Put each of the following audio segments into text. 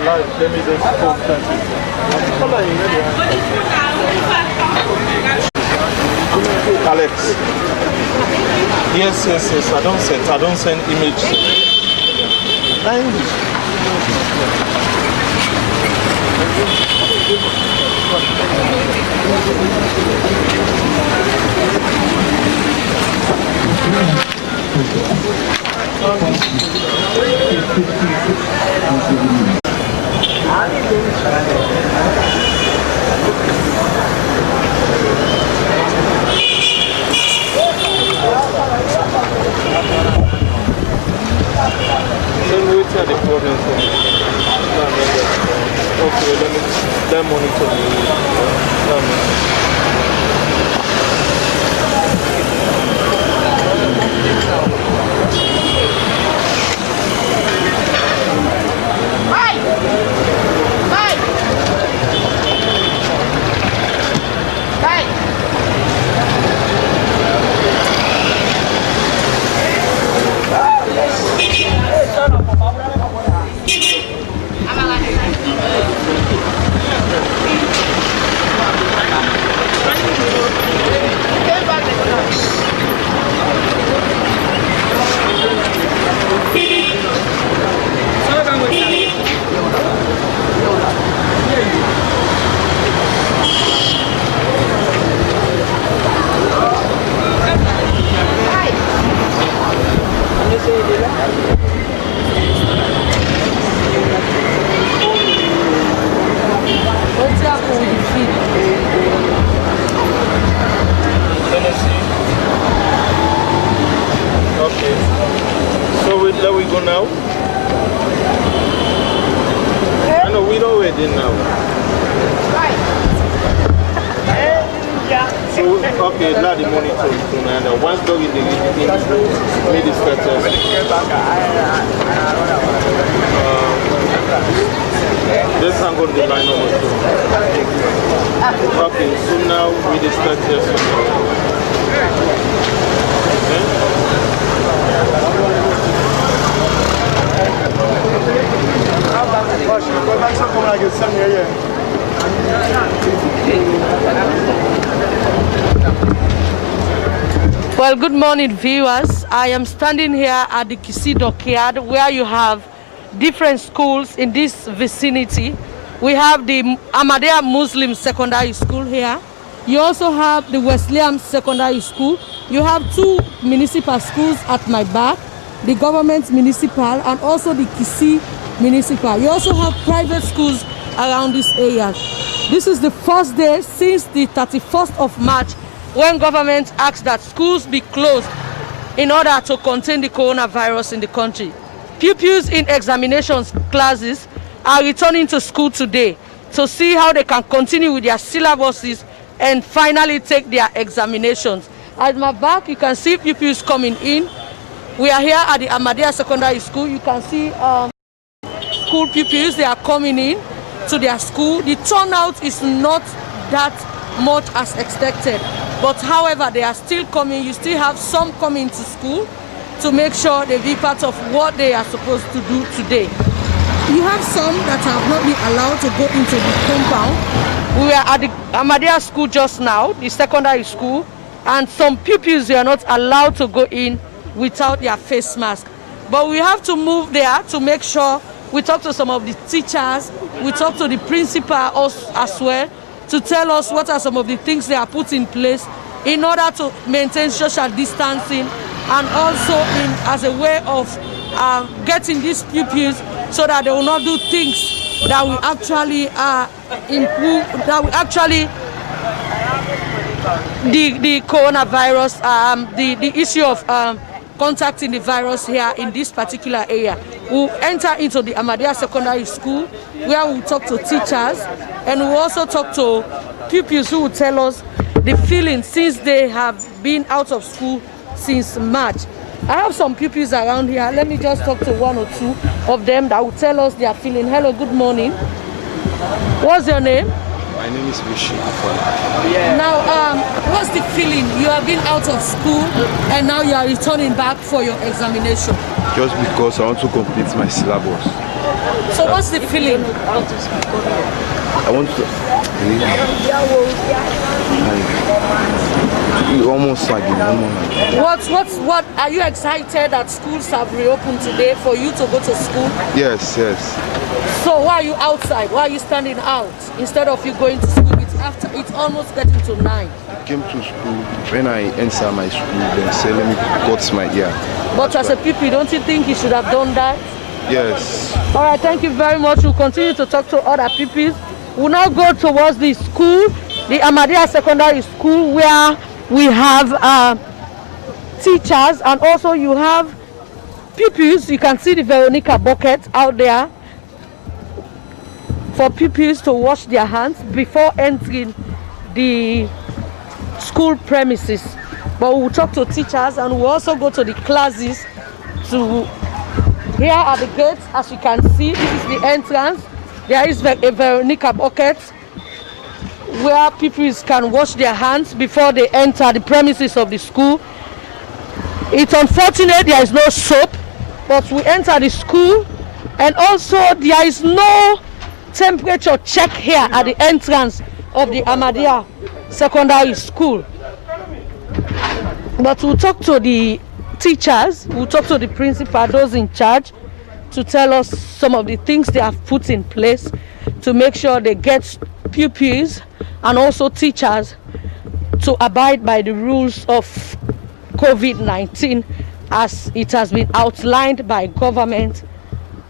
allowed. Let me just post that. Alex. Yes. I don't send image. English. The problem okay, let monitor okay, now the monitor and once dog in the made starters. Let's hang on the line number 2. Okay, so now we the starters. Well, good morning, viewers. I am standing here at the Kisii Dockyard, where you have different schools in this vicinity. We have the Ahmadiyya Muslim Secondary School here. You also have the Wesleyan Secondary School. You have 2 municipal schools at my back, the government municipal and also the Kisii municipal. You also have private schools around this area. This is the first day since the 31st of March when government asked that schools be closed in order to contain the coronavirus in the country. Pupils in examinations classes are returning to school today to see how they can continue with their syllabuses and finally take their examinations. At my back, you can see pupils coming in. We are here at the Ahmadiyya Secondary School. You can see school pupils, they are coming in to their school. The turnout is not that much as expected, but however, they are still coming. You still have some coming to school to make sure they be part of what they are supposed to do today. You have some that have not been allowed to go into the compound. We were at the Ahmadiyya school just now, the secondary school, and some pupils are not allowed to go in without their face mask. But we have to move there to make sure we talk to some of the teachers, we talk to the principal as well, to tell us what are some of the things they are put in place in order to maintain social distancing and also as a way of getting these pupils so that they will not do things that will actually improve, that will actually the coronavirus, the issue of contacting the virus here in this particular area. We'll enter into the Ahmadiyya Secondary School where we'll talk to teachers and we'll also talk to pupils who will tell us the feeling since they have been out of school since March. I have some pupils around here. Let me just talk to one or two of them that will tell us their feeling. Hello, good morning. What's your name? My name is Rishi. Now, what's the feeling? You have been out of school and now you are returning back for your examination. Just because I want to complete my syllabus. So what's the feeling? I want to. Almost like What are you excited that schools have reopened today for you to go to school? Yes. So why are you outside? Why are you standing out instead of you going to school? It's almost getting to 9. I came to school. When I enter my school, then say let me cut my ear. But as a pupil, don't you think you should have done that? Yes. All right, thank you very much. We'll continue to talk to other pupils. We'll now go towards the school, the Ahmadiyya Secondary School, where we have teachers and also you have pupils. You can see the Veronica bucket out there for pupils to wash their hands before entering the school premises. But we'll talk to teachers and we'll also go to the classes. Here are the gates. As you can see, this is the entrance. There is a Veronica bucket where pupils can wash their hands before they enter the premises of the school. It's unfortunate there is no soap, but we enter the school and also there is no temperature check here at the entrance of the Ahmadiyya Secondary School. But we'll talk to the teachers, we'll talk to the principal, those in charge, to tell us some of the things they have put in place to make sure they get pupils and also teachers to abide by the rules of COVID-19 as it has been outlined by government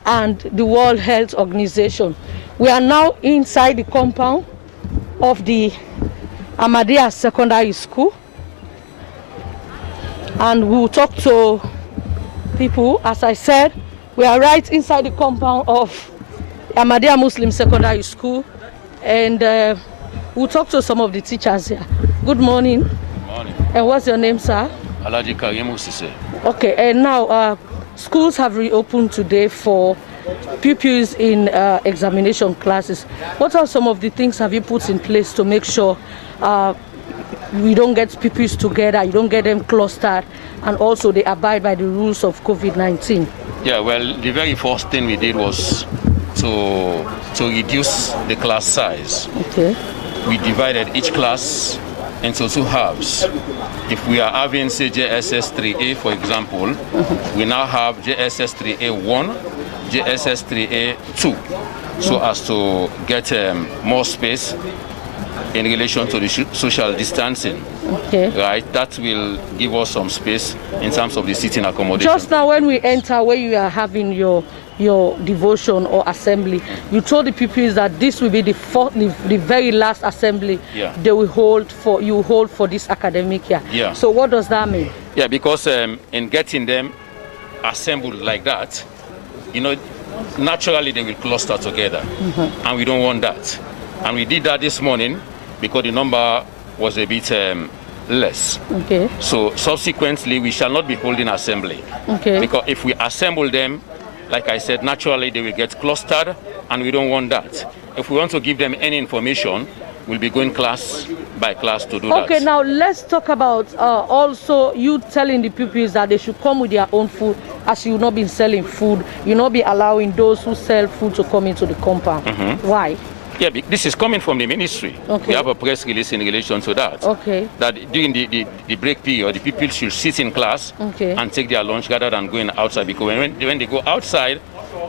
and the World Health Organization. We are now inside the compound of the Ahmadiyya Secondary School and we will talk to people. As I said, we are right inside the compound of Ahmadiyya Muslim Secondary School and we'll talk to some of the teachers here. Good morning. Good morning. And what's your name, sir? Alaji Karim Usise. Okay, and now schools have reopened today for pupils in examination classes. What are some of the things have you put in place to make sure we don't get pupils together, you don't get them clustered, and also they abide by the rules of COVID-19? Yeah, well, the very first thing we did was to reduce the class size. Okay. We divided each class into 2 halves. If we are having, say, JSS 3A, for example, we now have JSS 3A 1, JSS 3A 2, so as to get more space in relation to the social distancing. Okay. Right, that will give us some space in terms of the seating accommodation. Just now when we enter where you are having your devotion or assembly, you told the pupils that this will be the very last assembly they will hold for this academic year. Yeah. So what does that mean? Yeah, because in getting them assembled like that, you know, naturally they will cluster together, and we don't want that. And we did that this morning because the number was a bit less. Okay. So subsequently, we shall not be holding assembly. Okay. Because if we assemble them, like I said, naturally they will get clustered, and we don't want that. If we want to give them any information, we'll be going class by class to do that. Okay, now let's talk about also you telling the pupils that they should come with their own food, as you will not be selling food. You will not be allowing those who sell food to come into the compound. Why? Yeah, this is coming from the ministry. Okay. We have a press release in relation to that. Okay. That during the break period, the people should sit in class and take their lunch rather than going outside. Because when they go outside,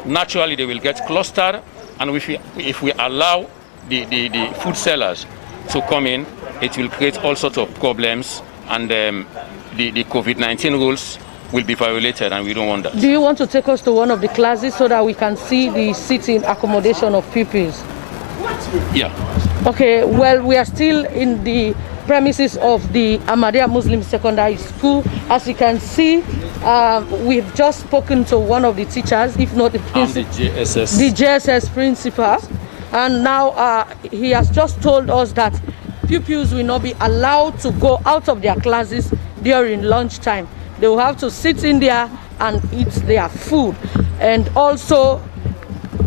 naturally they will get clustered. And if we allow the food sellers to come in, it will create all sorts of problems. And the COVID-19 rules will be violated, and we don't want that. Do you want to take us to one of the classes so that we can see the seating accommodation of pupils? Yeah. Okay, well, we are still in the premises of the Ahmadiyya Muslim Secondary School. As you can see, we've just spoken to one of the teachers, if not the principal, the JSS principal, and now he has just told us that pupils will not be allowed to go out of their classes during lunchtime. They will have to sit in there and eat their food, and also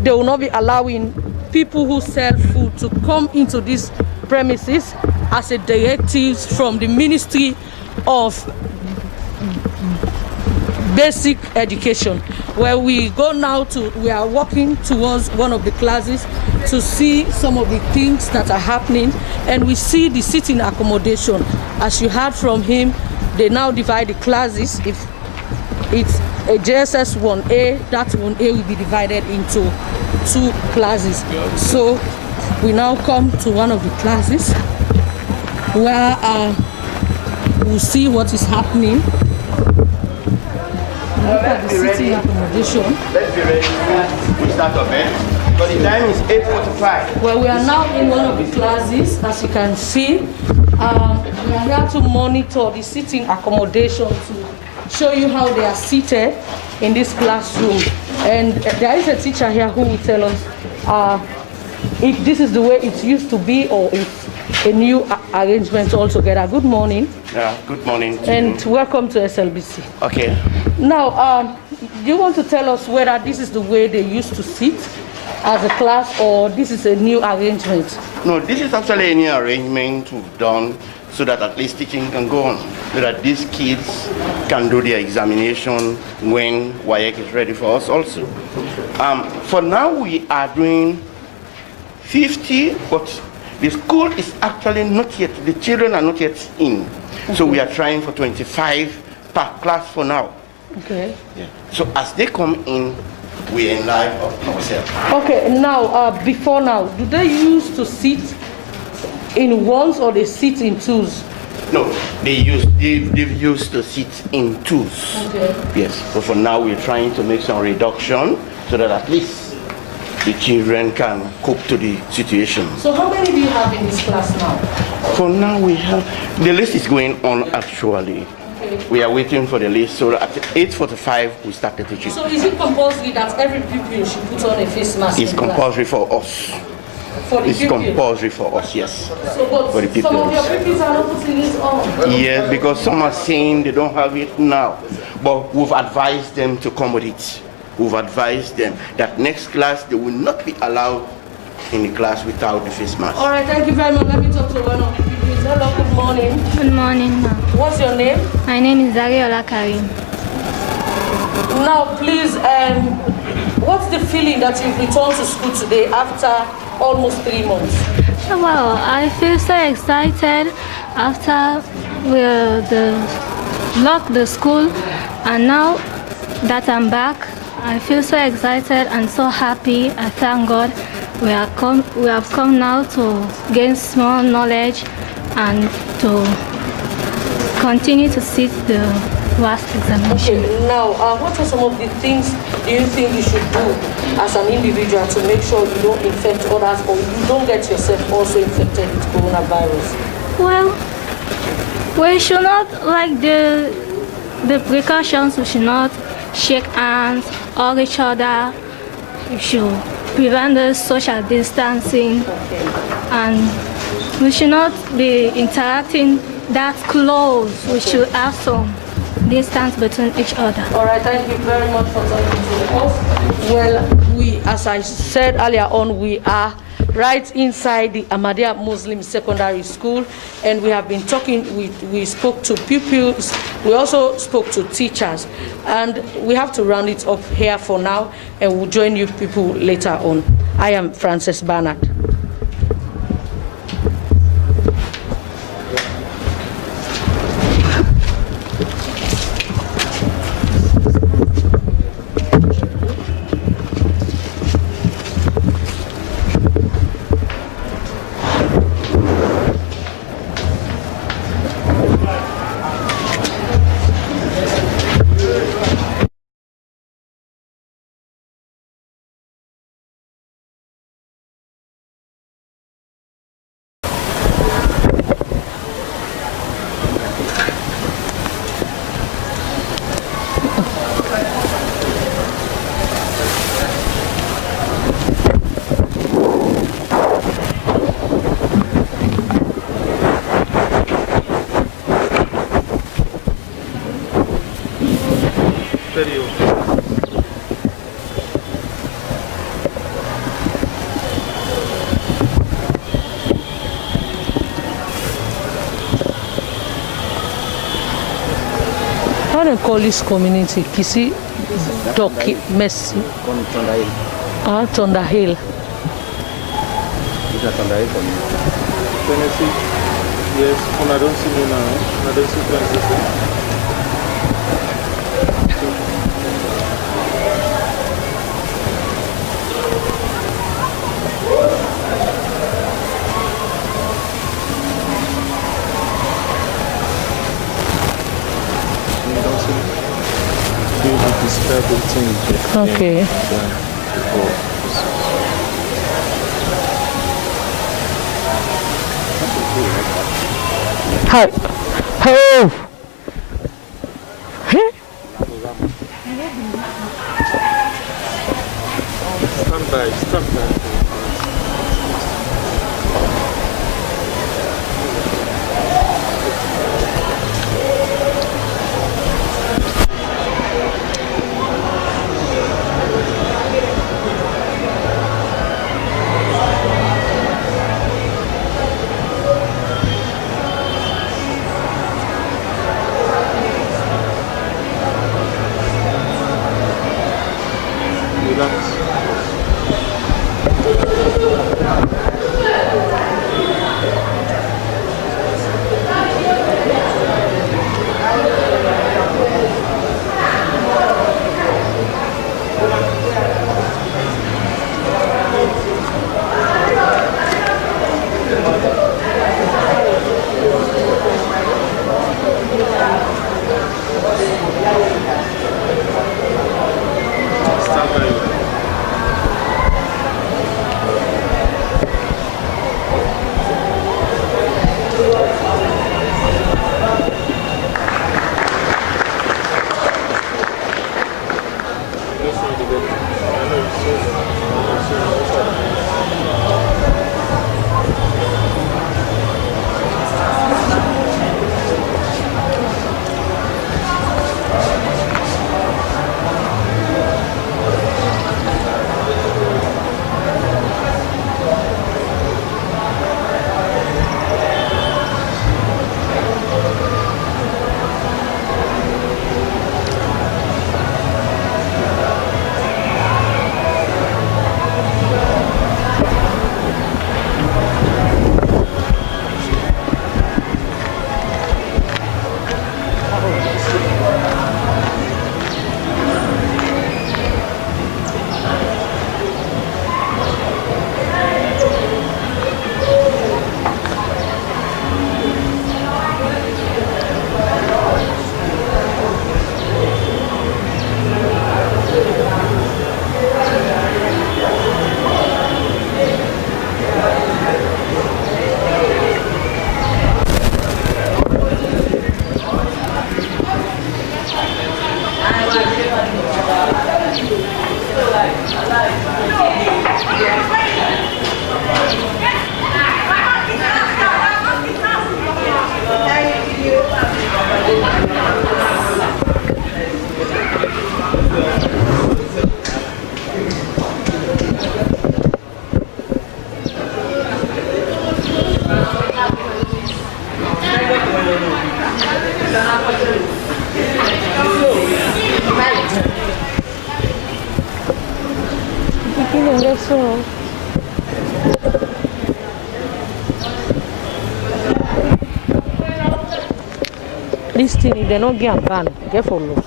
they will not be allowing people who sell food to come into these premises as a directive from the Ministry of basic education, where we are walking towards one of the classes to see some of the things that are happening, and we see the seating accommodation. As you heard from him, they now divide the classes. If it's a JSS 1A, that 1A will be divided into 2 classes. So we now come to one of the classes where we'll see what is happening. Look at the seating accommodation. Let's be ready. We start our bed. But the time is 8:45. Well, we are now in one of the classes, as you can see. We are here to monitor the seating accommodation to show you how they are seated in this classroom. And there is a teacher here who will tell us if this is the way it used to be or if a new arrangement altogether. Good morning. Yeah, good morning. And welcome to SLBC. Okay. Now, do you want to tell us whether this is the way they used to sit as a class or this is a new arrangement? No, this is actually a new arrangement we've done so that at least teaching can go on, so that these kids can do their examination when WAEC is ready for us also. For now, we are doing 50, but the school is actually not yet, the children are not yet in. Okay. So we are trying for 25 per class for now. Okay. Yeah. So as they come in, we enliven ourselves. Okay, now, before now, do they used to sit in ones or they sit in twos? No, they've used to sit in twos. Okay. Yes, but for now we're trying to make some reduction so that at least the children can cope to the situation. So how many do you have in this class now? For now we have, the list is going on actually. Okay. We are waiting for the list, so at 8:45 we start the teaching. So is it compulsory that every pupil should put on a face mask? It's compulsory for us. For the It's pupil? compulsory for us, yes. So, but For the some of your pupils. pupils are not putting it on. Yes, because some are saying they don't have it now, but we've advised them to come with it. We've advised them that next class they will not be allowed in the class without the face mask. All right, thank you very much. Let me talk to one of the pupils. Hello, good morning. Good morning, ma'am. What's your name? My name is Dariola Karim. Now, please, what's the feeling that you've returned to school today after almost 3 months? Well, I feel so excited after we locked the school, and now that I'm back, I feel so excited and so happy. I thank God we have come now to gain small knowledge and to continue to sit the last examination. Okay, now, what are some of the things do you think you should do as an individual to make sure you don't infect others or you don't get yourself also infected with coronavirus? Well, we should not, like the precautions, we should not shake hands, hug each other. We should prevent the social distancing, and we should not be interacting that close. We should have some distance between each other. All right, thank you very much for talking to us. Well, as I said earlier on, we are right inside the Ahmadiyya Muslim Secondary School, and we have been talking, we spoke to pupils, we also spoke to teachers, and we have to round it up here for now, and we'll join you people later on. I am Frances Bernard. they call this community? Kisi Doki Messi. Tonda Hill. Tonda Hill. It's a Tonda Hill community. Tennessee, yes, I don't see me now. I don't see Tennessee. Okay. Hi. Oh. Stand by, stand by. This thing, they don't get banned. Get for loose.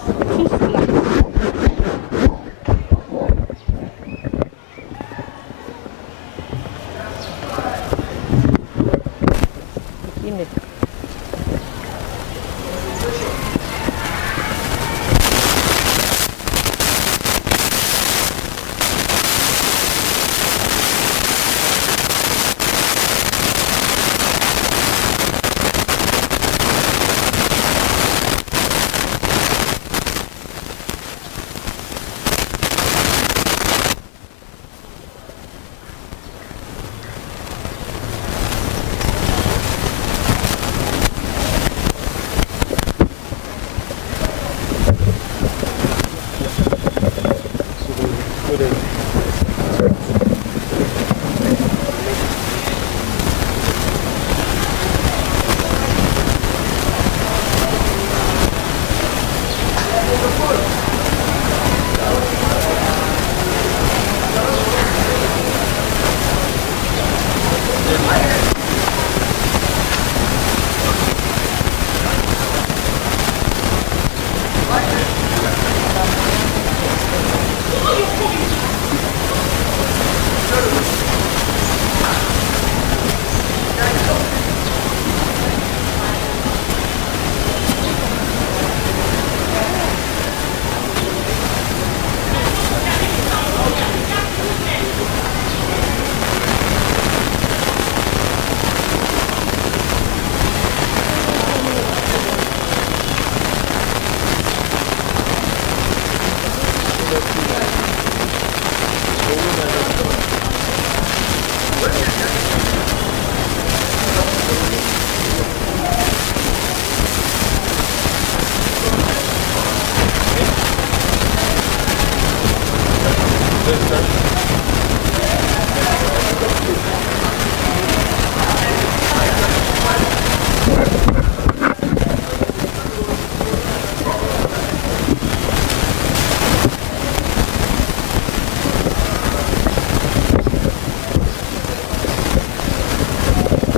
Let's start.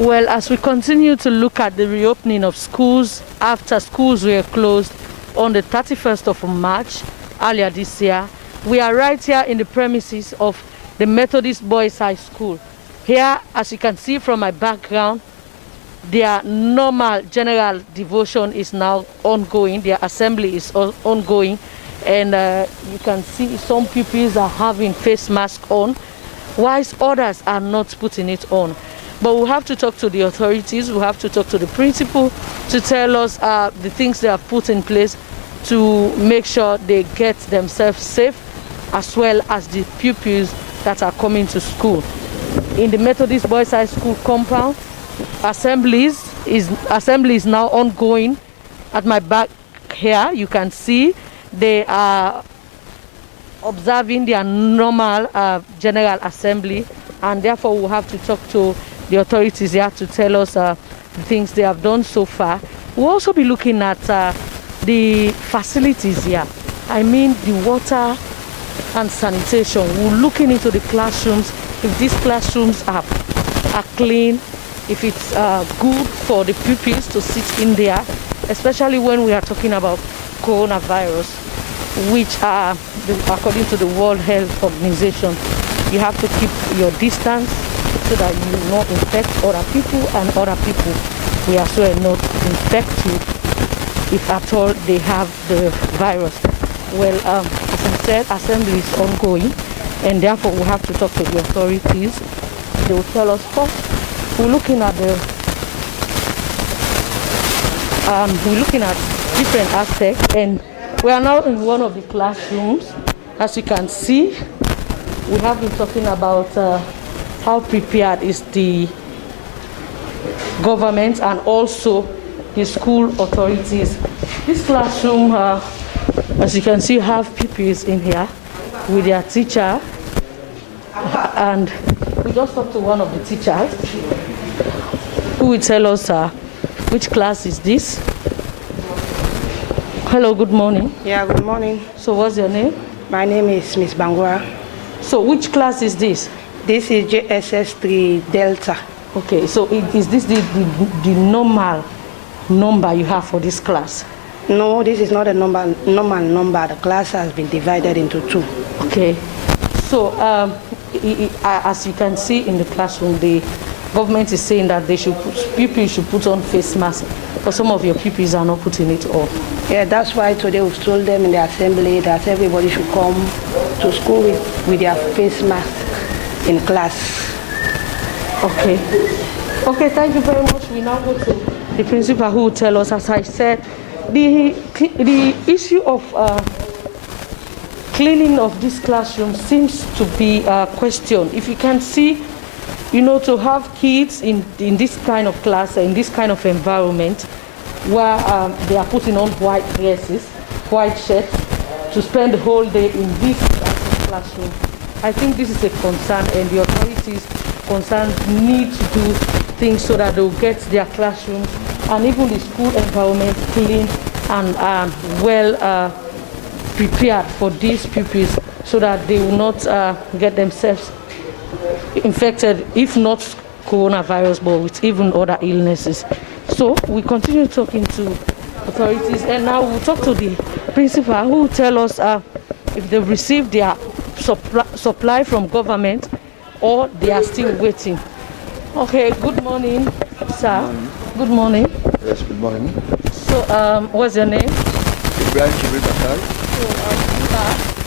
Well, as we continue to look at the reopening of schools after schools were closed on the 31st of March earlier this year, we are right here in the premises of the Methodist Boys High School. Here, as you can see from my background, their normal general devotion is now ongoing, their assembly is ongoing, and you can see some pupils are having face masks on, whilst others are not putting it on. But we have to talk to the authorities, we have to talk to the principal to tell us the things they have put in place to make sure they get themselves safe, as well as the pupils that are coming to school. In the Methodist Boys High School compound, assembly is now ongoing. At my back here, you can see they are observing their normal general assembly, and therefore we'll have to talk to the authorities here to tell us the things they have done so far. We'll also be looking at the facilities here. I mean the water and sanitation. We're looking into the classrooms, if these classrooms are clean, if it's good for the pupils to sit in there, especially when we are talking about coronavirus, which are, according to the World Health Organization, you have to keep your distance so that you will not infect other people, and other people will as well not infect you if at all they have the virus. Well, as I said, assembly is ongoing, and therefore we have to talk to the authorities. They will tell us first. We're looking at different aspects, and we are now in one of the classrooms. As you can see, we have been talking about how prepared is the government and also the school authorities. This classroom, as you can see, have pupils in here with their teacher, and we just talked to one of the teachers who will tell us which class is this. Hello, good morning. Yeah, good morning. So what's your name? My name is Miss Bangura. So which class is this? This is JSS3 Delta. Okay, so is this the normal number you have for this class? No, this is not a normal number. The class has been divided into two. Okay, so as you can see in the classroom, the government is saying that pupils should put on face masks, but some of your pupils are not putting it on. Yeah, that's why today we've told them in the assembly that everybody should come to school with their face mask in class. Okay. Okay, thank you very much. We now go to the principal who will tell us, as I said, the issue of cleaning of this classroom seems to be a question. If you can see, to have kids in this kind of class, in this kind of environment, where they are putting on white dresses, white shirts, to spend the whole day in this classroom, I think this is a concern, and the authorities concerned need to do things so that they'll get their classrooms and even the school environment clean and well prepared for these pupils, so that they will not get themselves infected, if not coronavirus, but with even other illnesses. So we continue talking to authorities, and now we'll talk to the principal who will tell us if they've received their supply from government or they are still waiting. Okay, good morning, sir. Good morning. Yes, good morning. So, what's your name? Ibrahim Jibril Bakar, So,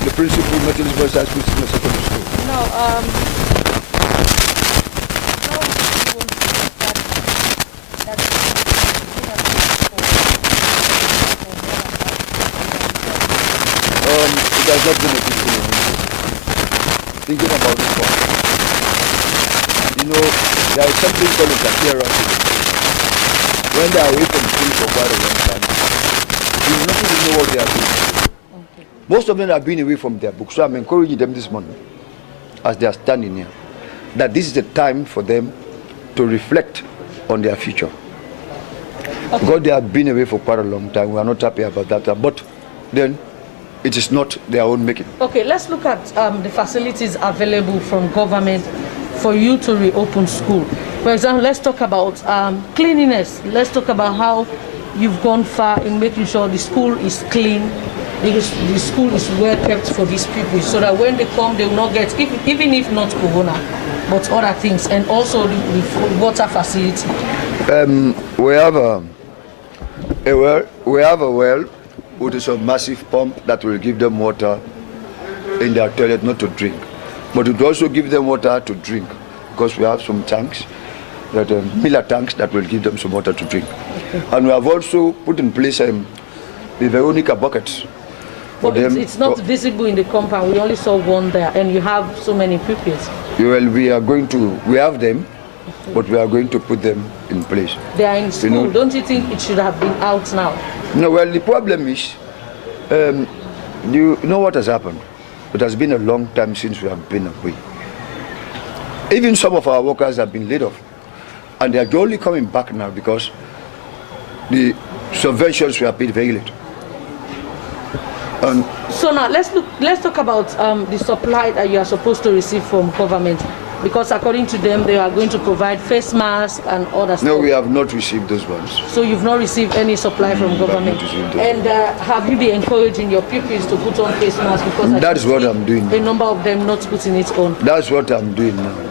the principal Methodist Boys High School Senior Secondary School. now, It has not been a good thing. Thinking about this one. There is something called interference. When they are away from school for quite a long time, you do not even know what they are doing. Okay. Most of them have been away from their books, so I'm encouraging them this morning as they are standing here, that this is the time for them to reflect on their future. Okay. Because they have been away for quite a long time. We are not happy about that. But then it is not their own making. Okay, let's look at the facilities available from government for you to reopen school. For example, let's talk about cleanliness. Let's talk about how you've gone far in making sure the school is clean, because the school is well kept for these people, so that when they come, they will not get, even if not corona, but other things, and also the water facility. We have a well with a massive pump that will give them water in their toilet, not to drink, but it will also give them water to drink, because we have some tanks, that Miller tanks, that will give them some water to drink. Okay. And we have also put in place the Veronica buckets. But it's not visible in the compound. We only saw one there, and you have so many pupils. Well, we have them, but we are going to put them in place. They are in school. Don't you think it should have been out now? No, well, the problem is, you know what has happened? It has been a long time since we have been away. Even some of our workers have been laid off, and they are only coming back now because the subventions were paid very late. So now let's talk about the supply that you are supposed to receive from government, because according to them they are going to provide face masks and other stuff. No, we have not received those ones. So you've not received any supply from government. And have you been encouraging your pupils to put on face masks? Because that is what I'm doing. A number of them not putting it on. That's what I'm doing now.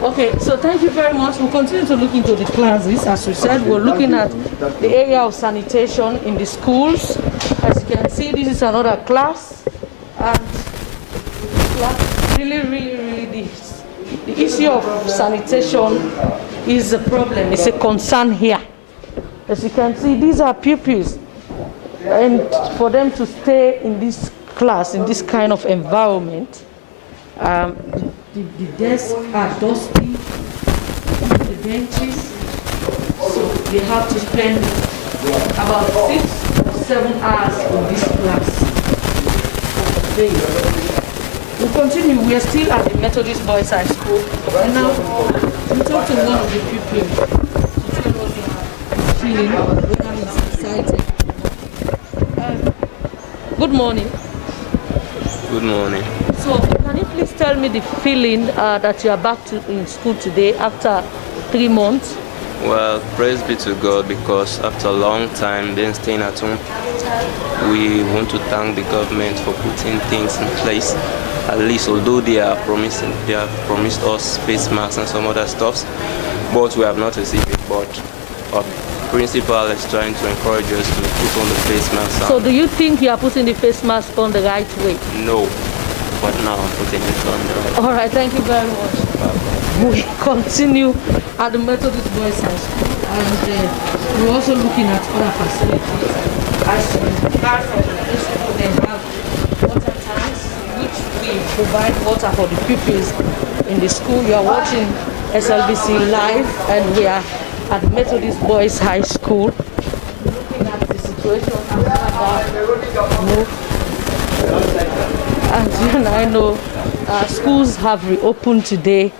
Okay, so thank you very much. We'll continue to look into the classes. As we said, we're looking at the area of sanitation in the schools. As you can see, this is another class. And really, the issue of sanitation is a problem. It's a concern here. As you can see, these are pupils. And for them to stay in this class, in this kind of environment, the desks are dusty, the benches, so they have to spend about 6 or 7 hours in this class per day. We'll continue. We are still at the Methodist Boys High School, and now we talk to one of the pupils to tell us their feeling, whether he's excited. Good morning. Good morning. So, can you please tell me the feeling that you are back in school today after 3 months? Well, praise be to God, because after a long time being staying at home, we want to thank the government for putting things in place. At least, although they have promised us face masks and some other stuffs, but we have not received it. But our principal is trying to encourage us to put on the face mask. So, do you think you are putting the face mask on the right way? No. But now I'm putting it on the right. All right, thank you very much. We continue at the Methodist Boys High School, and we're also looking at other facilities. As you heard from the principal, they have water tanks, which we provide water for the pupils in the school. You are watching SLBC live, and we are at the Methodist Boys High School, looking at the situation As you and I know, schools have reopened today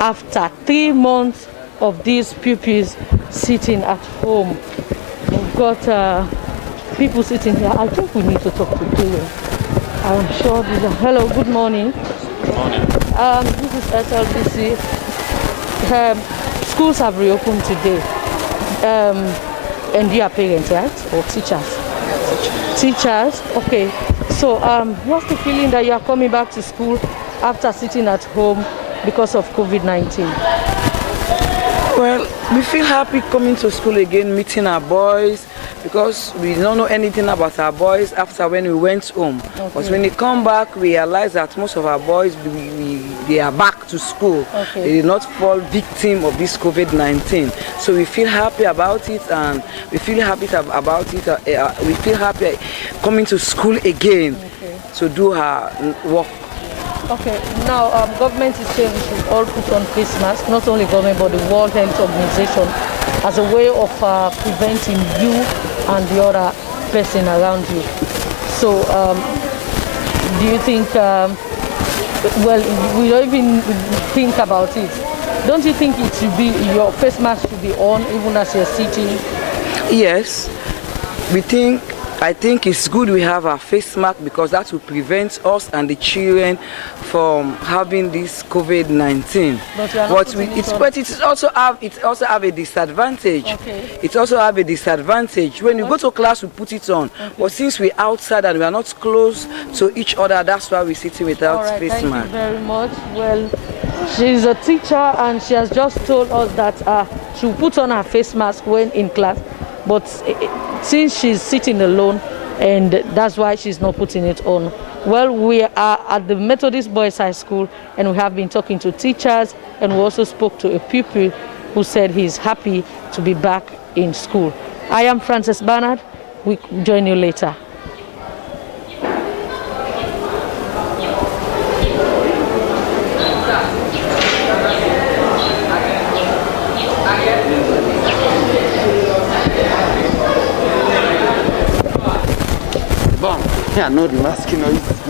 after 3 months of these pupils sitting at home. We've got people sitting here. I think we need to talk to them. I'm sure these are... Hello, good morning. Good morning. This is SLBC. Schools have reopened today. And you are parents, right? Or teachers? Teachers, okay. So, what's the feeling that you are coming back to school after sitting at home because of COVID-19? Well, we feel happy coming to school again, meeting our boys, because we don't know anything about our boys after when we went home. Okay. But when they come back, we realize that most of our boys, they are back to school. Okay. They did not fall victim of this COVID-19. So we feel happy about it, and we feel happy about it. We feel happy coming to school again, okay, to do our work. Okay, now government is saying we should all put on face masks, not only government but the World Health Organization, as a way of preventing you and the other person around you. So do you think well, we don't even think about it. Don't you think it should be, your face mask should be on even as you're sitting? Yes, I think it's good we have a face mask because that will prevent us and the children from having this COVID-19. But it also have a disadvantage. Okay. It also have a disadvantage. When you go to class, we put it on. Okay. But since we're outside and we are not close to each other, that's why we're sitting without face mask. Thank you very much. Well, she's a teacher and she has just told us that she'll put on her face mask when in class. But since she's sitting alone, and that's why she's not putting it on. Well, we are at the Methodist Boys High School, and we have been talking to teachers, and we also spoke to a pupil who said he's happy to be back in school. I am Frances Bernard. We join you later. Yeah, no, the mask noise.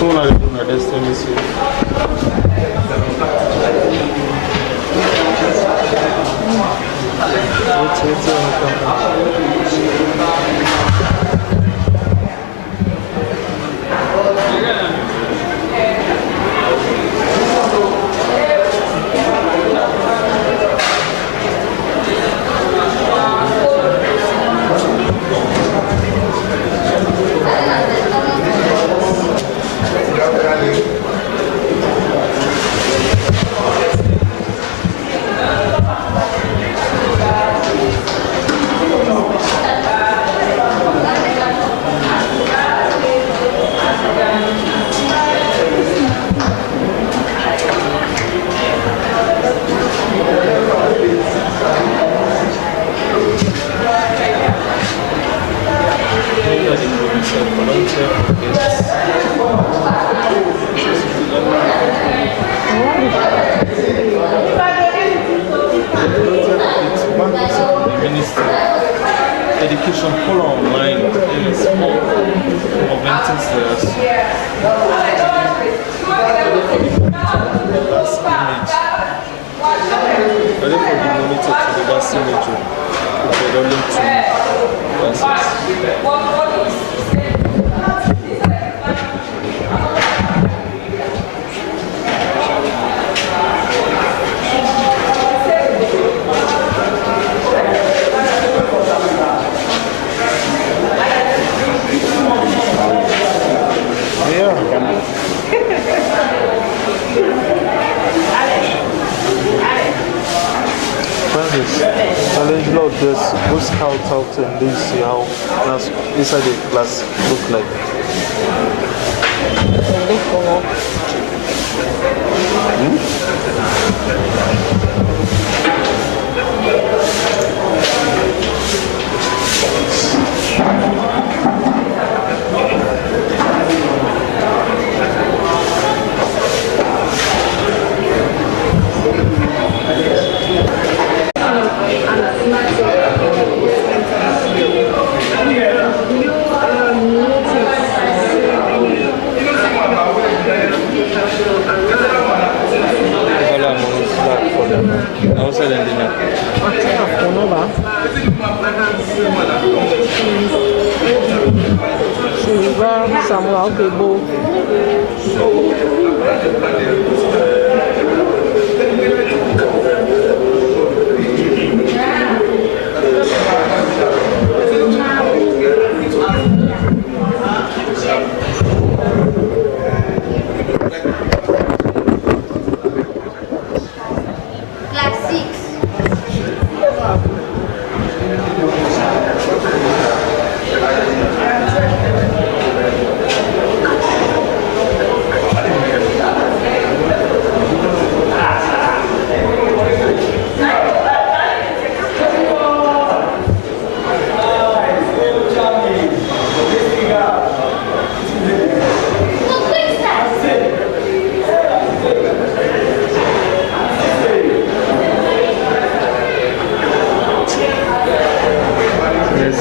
Soon I'll do my destiny. Education full online is of Ventus last image. I look for the monitor to the last image of the link to classes. Challenge log this, go scout out and then see how class inside the class look like.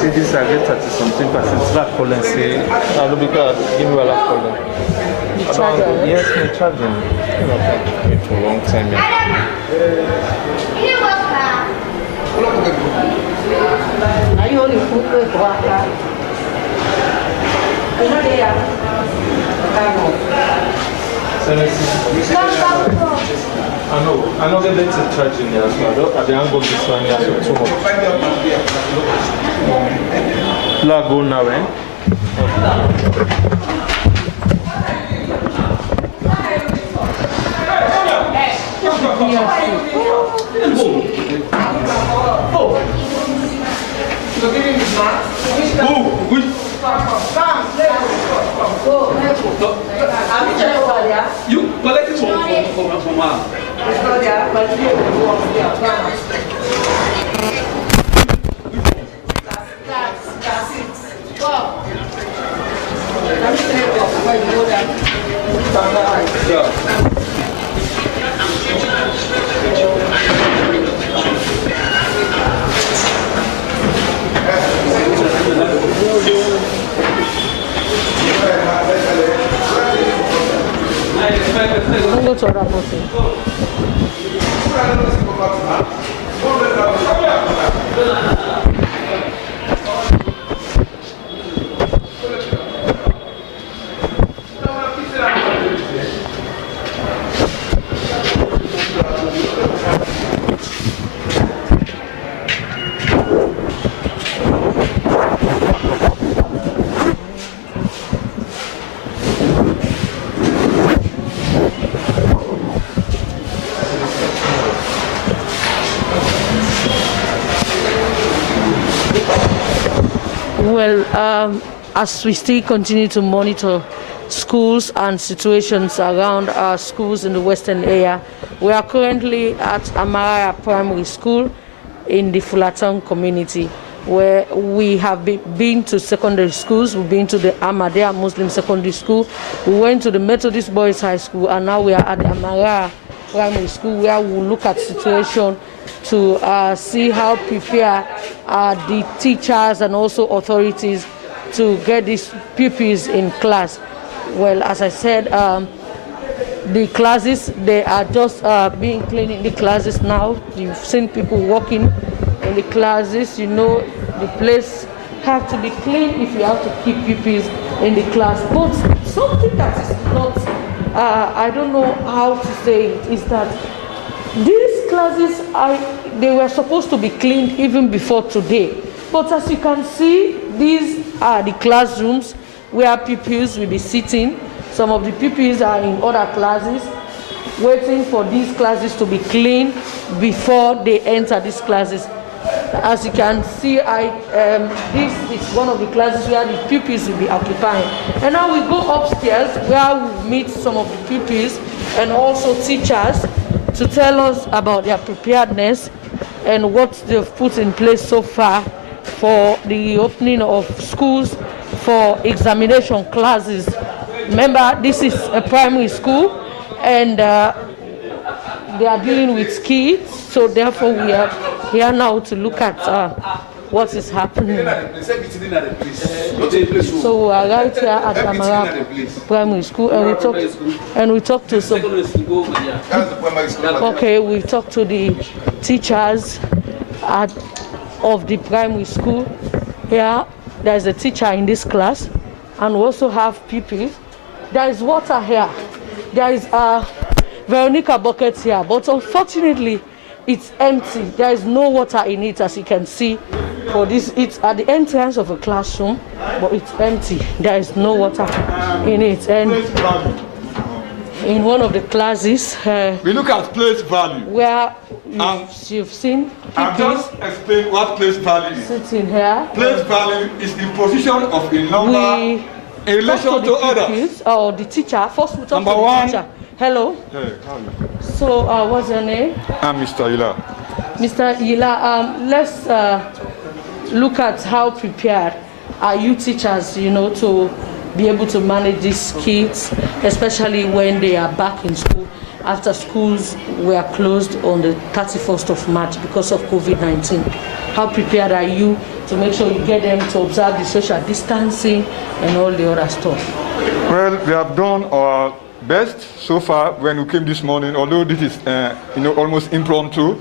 This I get 30-something%. That calling say, I'll be glad. Give me a lot calling. Yes, me charging. Wait for a long time. Are you only food with water? You know they are. I know get to charging here as well. At the angle this one here, so too much. Go now, eh? You collect it from Well, as we still continue to monitor schools and situations around our schools in the Western area, we are currently at Amaraya Primary School in the Fullerton community, where we have been to secondary schools. We've been to the Ahmadiyya Muslim Secondary School, we went to the Methodist Boys High School, and now we are at the Amaraya Primary School, where we look at situation to see how prepared the teachers and also authorities to get these pupils in class. Well, as I said, the classes, they are just being cleaned in the classes now. You've seen people walking in the classes. You know, the place have to be clean if you have to keep pupils in the class. But something that is not, I don't know how to say it, is that these classes, they were supposed to be cleaned even before today. But as you can see, these are the classrooms where pupils will be sitting. Some of the pupils are in other classes, waiting for these classes to be cleaned before they enter these classes. As you can see, this is one of the classes where the pupils will be occupying. And now we go upstairs where we meet some of the pupils and also teachers to tell us about their preparedness and what they've put in place so far for the opening of schools for examination classes. Remember, this is a primary school, and they are dealing with kids, so therefore we are here now to look at what is happening. So we are right here at Amaraya Primary School, and we talk to some. Okay, we talk to the teachers of the primary school. Here, there is a teacher in this class, and we also have pupils. There is water here. There is a Veronica bucket here, but unfortunately, it's empty. There is no water in it, as you can see. For this, it's at the entrance of a classroom, but it's empty. There is no water in it. And in one of the classes, we look at place value. Where you've seen I'll just explain what place value is. Sitting here. Place value is the position of a number in relation to others. Oh, the teacher. First, we talk Number to the one. teacher. Hello. Hey, how are you? So, what's your name? I'm Mr. Ila. Mr. Ila, let's look at how prepared are you teachers, to be able to manage these kids, especially when they are back in school after schools were closed on the 31st of March because of COVID-19. How prepared are you to make sure you get them to observe the social distancing and all the other stuff? Well, we have done our best so far when we came this morning, although this is almost impromptu.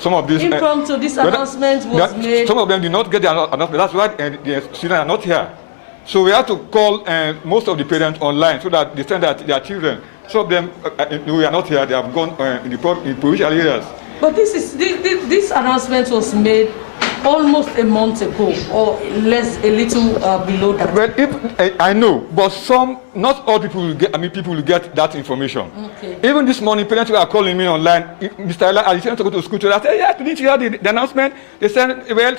Some of these this announcement was made. Some of them did not get the announcement. That's why the students are not here. So we have to call most of the parents online so that they send their children. Some of them we are not here. They have gone in provincial areas. But this announcement was made almost a month ago, or a little below that. Well, I know, but not all people will get. People will get that information. Okay. Even this morning, parents were calling me online. Mr. Ella, are you trying to go to school today? I said, yes. Didn't you hear the announcement? They said, well,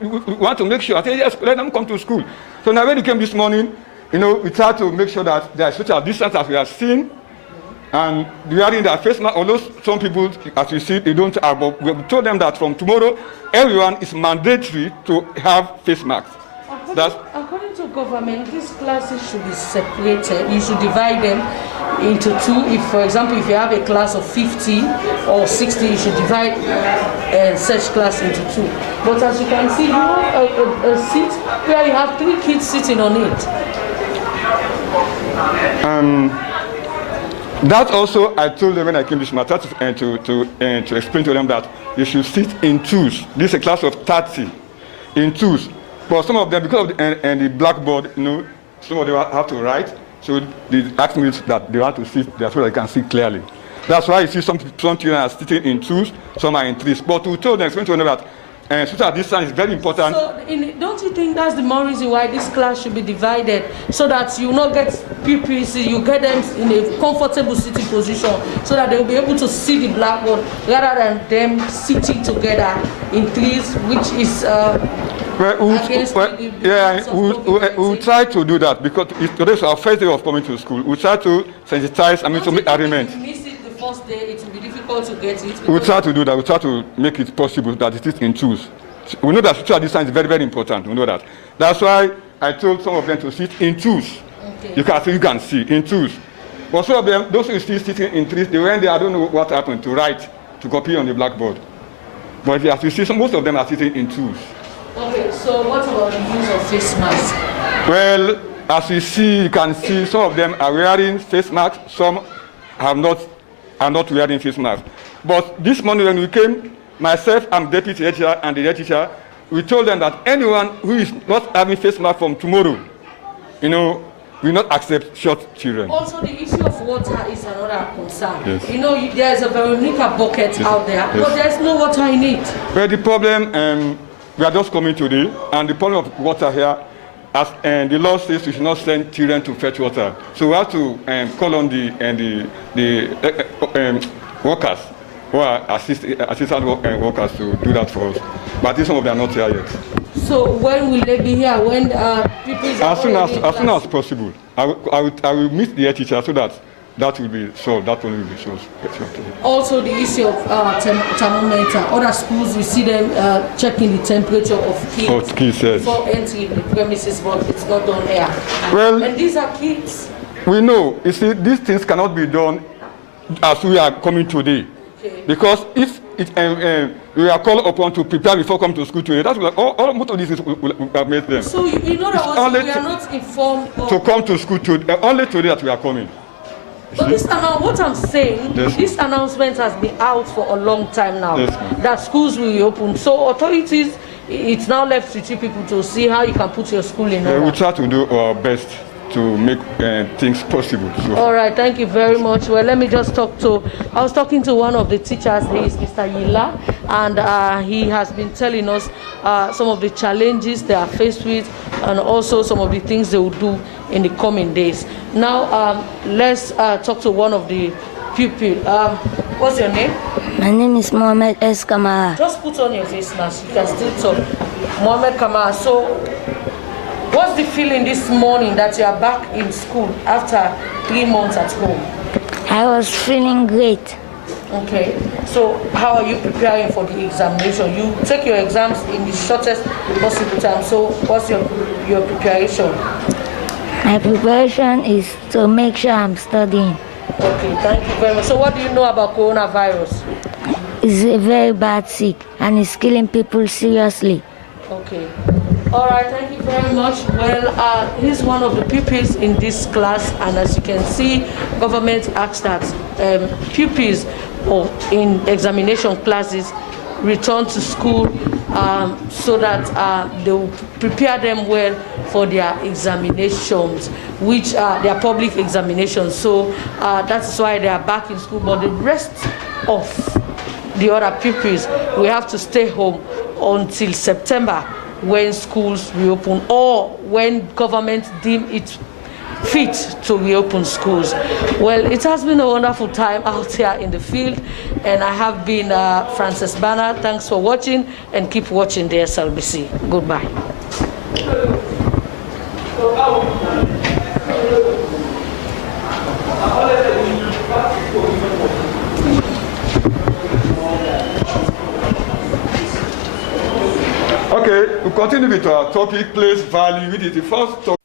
we want to make sure. I said, yes, let them come to school. So now when you came this morning, we tried to make sure that there is social distance as we have seen. And wearing their face mask, although some people, as you see, they don't have, but we told them that from tomorrow, everyone is mandatory to have face masks. According to government, these classes should be separated. You should divide them into two. If, for example, if you have a class of 50 or 60, you should divide such class into two. But as you can see, you have a seat where you have 3 kids sitting on it. That also, I told them when I came this matter to explain to them that they should sit in twos. This is a class of 30 in twos. But some of them, because of the blackboard, some of them have to write. So they asked me that they want to sit there so they can see clearly. That's why you see some children are sitting in twos, some are in threes. But we told them, explain to them that social distance is very important. So, don't you think that's the more reason why this class should be divided, so that you not get pupils, you get them in a comfortable sitting position, so that they will be able to see the blackboard rather than them sitting together in threes, which is We'll try to do that because today's our first day of coming to school. We'll try to sensitize, to make arrangements. If you miss it the first day, it will be difficult to get it. We'll try to do that. We'll try to make it possible that it is in twos. We know that social distance is very, very important. We know that. That's why I told some of them to sit in twos. Okay. You can see in twos. But some of them, those who are still sitting in threes, they went there, I don't know what happened, to write, to copy on the blackboard. But as you see, most of them are sitting in twos. Okay, so what about the use of face masks? Well, as you can see, some of them are wearing face masks, some are not wearing face masks. But this morning when we came, myself, I'm deputy head teacher and the head teacher, we told them that anyone who is not having face mask from tomorrow, will not accept short children. Also, the issue of water is another concern. Yes. There's a Veronica bucket out there, but there's no water in it. Well, the problem, we are just coming today, and the problem of water here, as the law says, we should not send children to fetch water. So we have to call on the workers, who are assistant workers to do that for us. But some of them are not here yet. So when will they be here? When people as soon as possible. I will meet the head teacher so that will be solved. That one will be solved. Also, the issue of thermometer. Other schools, we see them checking the temperature of kids before entering the premises, but it's not done here. Well, and these are kids. We know. You see, these things cannot be done as we are coming today. Okay. Because if we are called upon to prepare before coming to school today, that's all most of these things will have made them. So in other words, we are not informed to come to school today. Only today that we are coming. But what I'm saying, this announcement has been out for a long time now, that schools will reopen. So authorities, it's now left with you people to see how you can put your school in order. We try to do our best to make things possible. So. All right, thank you very much. Well, let me just I was talking to one of the teachers, he is Mr. Yila, and he has been telling us some of the challenges they are faced with and also some of the things they will do in the coming days. Now, let's talk to one of the pupils. What's your name? My name is Mohammed S. Kamara. Just put on your face mask, you can still talk. Mohammed Kamara, so what's the feeling this morning that you are back in school after 3 months at home? I was feeling great. Okay, so how are you preparing for the examination? You take your exams in the shortest possible time, so what's your preparation? My preparation is to make sure I'm studying. Okay, thank you very much. So what do you know about coronavirus? It's a very bad sick and it's killing people seriously. Okay. All right, thank you very much. Well, he's one of the pupils in this class, and as you can see, government asked that pupils in examination classes return to school so that they will prepare them well for their examinations, which are their public examinations. So that's why they are back in school. But the rest of the other pupils, we have to stay home until September, when schools reopen or when government deem it fit to reopen schools. Well, it has been a wonderful time out here in the field, and I have been Frances Banner. Thanks for watching, and keep watching the SLBC. Goodbye. Okay, we continue with our topic, place value, which is the first topic.